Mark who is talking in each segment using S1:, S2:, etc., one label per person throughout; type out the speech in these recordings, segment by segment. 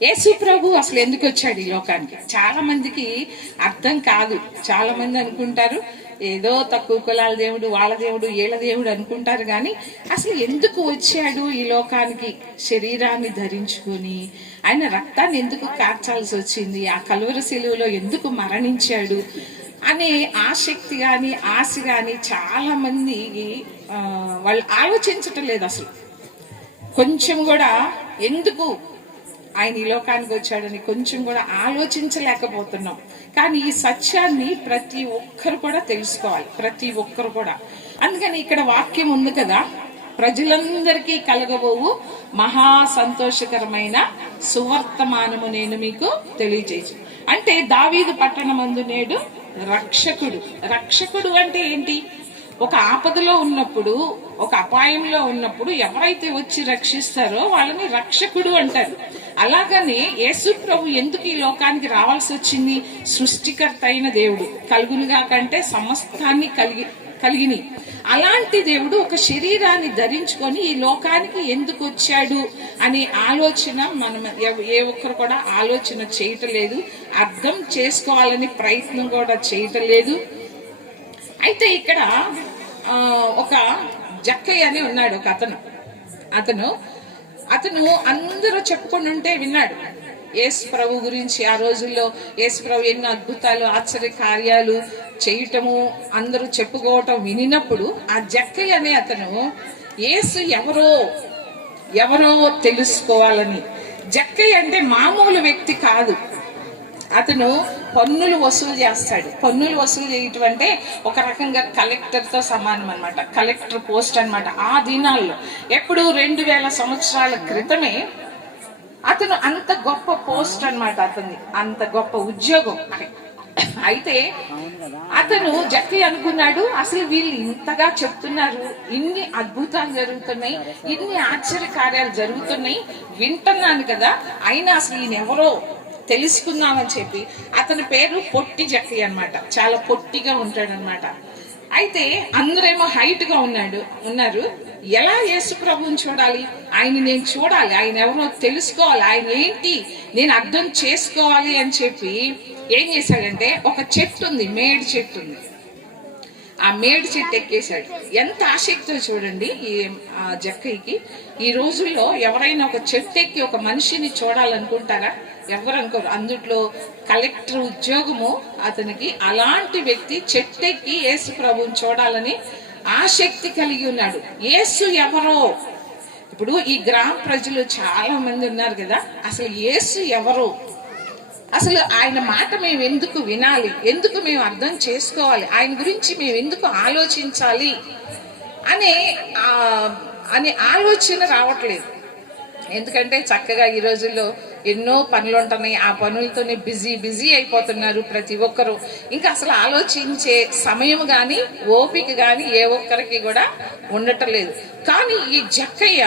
S1: యేసు ప్రభు అసలు ఎందుకు వచ్చాడు ఈ లోకానికి? చాలా మందికి అర్థం కాదు. చాలా మంది అనుకుంటారు ఏదో తక్కువ కులాల దేవుడు వాళ్ళ దేవుడు వీళ్ళ దేవుడు అనుకుంటారు కానీ అసలు ఎందుకు వచ్చాడు ఈ లోకానికి? శరీరాన్ని ధరించుకొని ఆయన రక్తాన్ని ఎందుకు కార్చాల్సి వచ్చింది? ఆ కలువర సెలువులో ఎందుకు మరణించాడు? అనే ఆసక్తి కానీ ఆశ కానీ చాలా మంది వాళ్ళు ఆలోచించటం లేదు అసలు. కొంచెం కూడా ఎందుకు ఆయన ఈ లోకానికి వచ్చాడని కొంచెం కూడా ఆలోచించలేకపోతున్నాం. కానీ ఈ సత్యాన్ని ప్రతి ఒక్కరు కూడా తెలుసుకోవాలి. ప్రతి ఒక్కరు కూడా. అందుకని ఇక్కడ వాక్యం ఉంది కదా ప్రజలందరికీ కలగబోవు మహా సంతోషకరమైన సువర్తమానము నేను మీకు తెలియజేయచ్చు అంటే దావీదు పట్టణమందు నేడు రక్షకుడు. రక్షకుడు అంటే ఏంటి? ఒక ఆపదలో ఉన్నప్పుడు ఒక అపాయంలో ఉన్నప్పుడు ఎవరైతే వచ్చి రక్షిస్తారో వాళ్ళని రక్షకుడు అంటారు. అలాగనే యేసు ప్రభు ఎందుకు ఈ లోకానికి రావాల్సి వచ్చింది? సృష్టికర్త అయిన దేవుడు కలుగునుగా కంటే సమస్తాన్ని కలిగి కలిగిని. అలాంటి దేవుడు ఒక శరీరాన్ని ధరించుకొని ఈ లోకానికి ఎందుకు వచ్చాడు అనే ఆలోచన మనం ఏ ఒక్కరు కూడా ఆలోచన చేయటలేదు అర్థం చేసుకోవాలని ప్రయత్నం కూడా చేయటం లేదు అయితే ఇక్కడ ఒక జక్కయ్య అని ఉన్నాడు ఒక అతను. అతను అతను అందరూ చెప్పుకొని ఉంటే విన్నాడు. యేసు ప్రభు గురించి ఆ రోజుల్లో యేసు ప్రభు ఎన్నో అద్భుతాలు ఆశ్చర్య కార్యాలు చేయటము అందరూ చెప్పుకోవటం వినినప్పుడు ఆ జక్కయ్య అనే అతను యేసు ఎవరో ఎవరో తెలుసుకోవాలని. జక్కయ్య అంటే మామూలు వ్యక్తి కాదు. అతను పన్నులు వసూలు చేస్తాడు. పన్నులు వసూలు చేయటం అంటే ఒక రకంగా కలెక్టర్తో సమానం అనమాట కలెక్టర్ పోస్ట్ అన్నమాట. ఆ దినాల్లో ఎప్పుడు రెండు వేల సంవత్సరాల క్రితమే అతను అంత గొప్ప పోస్ట్ అన్నమాట అతని. అంత గొప్ప ఉద్యోగం. అయితే అతను జక్కి అనుకున్నాడు. అసలు వీళ్ళు ఇంతగా చెప్తున్నారు. ఇన్ని అద్భుతాలు జరుగుతున్నాయి. ఇన్ని ఆశ్చర్య కార్యాలు జరుగుతున్నాయి. వింటున్నాను కదా. అయినా అసలు ఈయన ఎవరో తెలుసుకుందామని చెప్పి అతని పేరు పొట్టి జక్కి అనమాట చాలా పొట్టిగా ఉంటాడనమాట అయితే అందరేమో హైట్గా ఉన్నాడు ఉన్నారు. ఎలా యేసు ప్రభువుని చూడాలి? ఆయన నేను చూడాలి. ఆయన ఎవరో తెలుసుకోవాలి. ఆయన ఏంటి? నేను అర్థం చేసుకోవాలి అని చెప్పి ఏం చేశాడంటే ఒక చెట్టు ఉంది మేడి చెట్టు ఉంది. ఆ మేడి చెట్టు ఎక్కేశాడు ఎంత ఆసక్తితో చూడండి ఈ ఆ జక్కయ్యకి. ఈ రోజుల్లో ఎవరైనా ఒక చెట్టు ఎక్కి ఒక మనిషిని చూడాలనుకుంటారా? ఎవరు అనుకోరు. అందుట్లో కలెక్టర్ ఉద్యోగము అతనికి అలాంటి వ్యక్తి చెట్టెక్కి యేసు ప్రభువుని చూడాలని ఆసక్తి కలిగి ఉన్నాడు. యేసు ఎవరో? ఇప్పుడు ఈ గ్రామ ప్రజలు చాలా మంది ఉన్నారు కదా. అసలు యేసు ఎవరో? అసలు ఆయన మాట మేము ఎందుకు వినాలి? ఎందుకు మేము అర్థం చేసుకోవాలి? ఆయన గురించి మేము ఎందుకు ఆలోచించాలి? అనే ఆ, అనే ఆలోచన రావట్లేదు. ఎందుకంటే చక్కగా ఈ రోజుల్లో ఎన్నో పనులు ఉంటున్నాయి ఆ పనులతోనే బిజీ బిజీ అయిపోతున్నారు ప్రతి ఒక్కరు. ఇంకా అసలు ఆలోచించే సమయం కానీ ఓపిక కానీ ఏ ఒక్కరికి కూడా ఉండటం లేదు కానీ ఈ జక్కయ్య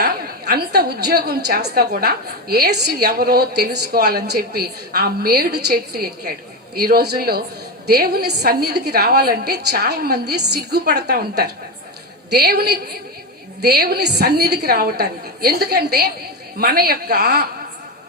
S1: అంత ఉద్యోగం చేస్తా కూడా ఏసి ఎవరో తెలుసుకోవాలని చెప్పి ఆ మేడు చెట్టు ఎక్కాడు. ఈ రోజుల్లో దేవుని సన్నిధికి రావాలంటే చాలా మంది సిగ్గుపడతా ఉంటారు. దేవుని దేవుని సన్నిధికి రావటానికి. ఎందుకంటే మన యొక్క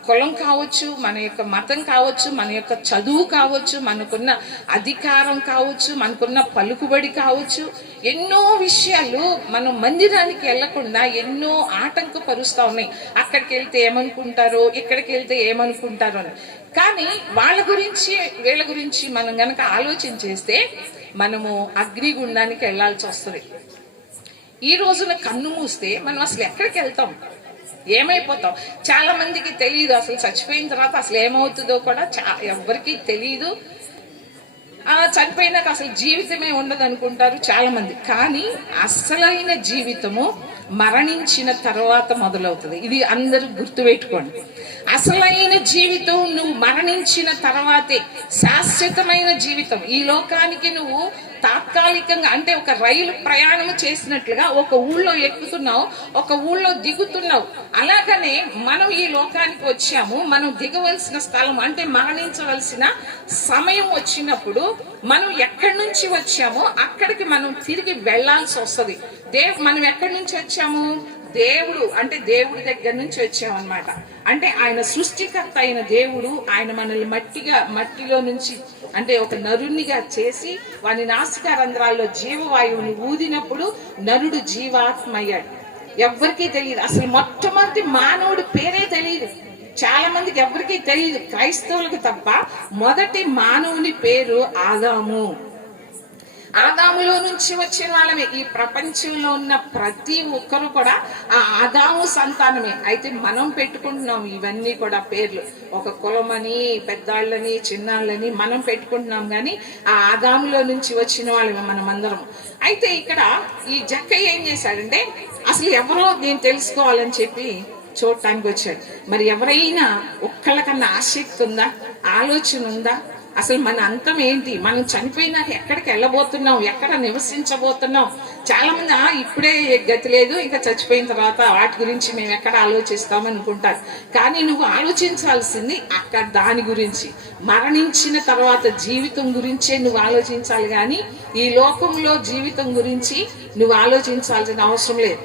S1: కులం కావచ్చు మన యొక్క మతం కావచ్చు మన యొక్క చదువు కావచ్చు మనకున్న అధికారం కావచ్చు మనకున్న పలుకుబడి కావచ్చు ఎన్నో విషయాలు మనం మందిరానికి వెళ్ళకుండా ఎన్నో ఆటంకపరుస్తూ ఉన్నాయి. అక్కడికి వెళ్తే ఏమనుకుంటారో ఇక్కడికి వెళ్తే ఏమనుకుంటారో అని. కానీ వాళ్ళ గురించి వీళ్ళ గురించి మనం గనక ఆలోచన చేస్తే మనము అగ్నిగుండానికి వెళ్ళాల్సి వస్తుంది. ఈ రోజున కన్ను మూస్తే మనం అసలు ఎక్కడికి వెళ్తాం? ఏమైపోతాం? చాలా మందికి తెలియదు అసలు చచ్చిపోయిన తర్వాత అసలు ఏమవుతుందో కూడా చా ఎవరికి తెలియదు చనిపోయినాక అసలు జీవితమే ఉండదు అనుకుంటారు చాలా మంది. కానీ అసలైన జీవితము మరణించిన తర్వాత మొదలవుతుంది. ఇది అందరూ గుర్తుపెట్టుకోండి. అసలైన జీవితం నువ్వు మరణించిన తర్వాతే శాశ్వతమైన జీవితం. ఈ లోకానికి నువ్వు తాత్కాలికంగా అంటే ఒక రైలు ప్రయాణం చేసినట్లుగా ఒక ఊళ్ళో ఎక్కుతున్నావు ఒక ఊళ్ళో దిగుతున్నావు. అలాగనే మనం ఈ లోకానికి వచ్చాము మనం దిగవలసిన స్థలం అంటే మరణించవలసిన సమయం వచ్చినప్పుడు మనం ఎక్కడి నుంచి వచ్చామో అక్కడికి మనం తిరిగి వెళ్ళాల్సి వస్తుంది. దేవ్ మనం ఎక్కడి నుంచి వచ్చాము? దేవుడు అంటే దేవుడి దగ్గర నుంచి వచ్చామన్నమాట. అంటే ఆయన సృష్టికర్త అయిన దేవుడు ఆయన మనల్ని మట్టిగా మట్టిలో నుంచి అంటే ఒక నరునిగా చేసి వాని నాసిక రంధ్రాల్లో జీవవాయువుని ఊదినప్పుడు నరుడు జీవాత్మ అయ్యాడు ఎవ్వరికీ తెలియదు. అసలు మొట్టమొదటి మానవుడి పేరే తెలియదు. చాలా మందికి ఎవరికీ తెలియదు. క్రైస్తవులకు తప్ప మొదటి మానవుని పేరు ఆదాము. ఆదాములో నుంచి వచ్చిన వాళ్ళమే. ఈ ప్రపంచంలో ఉన్న ప్రతి ఒక్కరు కూడా ఆ ఆదాము సంతానమే. అయితే మనం పెట్టుకుంటున్నాం ఇవన్నీ కూడా పేర్లు. ఒక కులమని పెద్దాళ్ళని చిన్నాళ్ళని మనం పెట్టుకుంటున్నాం కానీ ఆ ఆదాములో నుంచి వచ్చిన వాళ్ళమే మనం అందరం అయితే ఇక్కడ ఈ జక్క ఏం చేశాడంటే అసలు ఎవరో నేను తెలుసుకోవాలని చెప్పి చూడటానికి వచ్చాడు. మరి ఎవరైనా ఒక్కళ్ళకన్నా ఆసక్తి ఉందా? ఆలోచన ఉందా? అసలు మన అంతం ఏంటి? మనం చనిపోయినాక ఎక్కడికి వెళ్ళబోతున్నాం? ఎక్కడ నివసించబోతున్నాం? చాలా మంది ఇప్పుడే గతి లేదు ఇంకా చచ్చిపోయిన తర్వాత వాటి గురించి మేము ఎక్కడ ఆలోచిస్తాం అనుకుంటారు. కానీ నువ్వు ఆలోచించాల్సింది అక్కడ దాని గురించి. మరణించిన తర్వాత జీవితం గురించే నువ్వు ఆలోచించాలి కానీ ఈ లోకంలో జీవితం గురించి నువ్వు ఆలోచించాల్సిన అవసరం లేదు.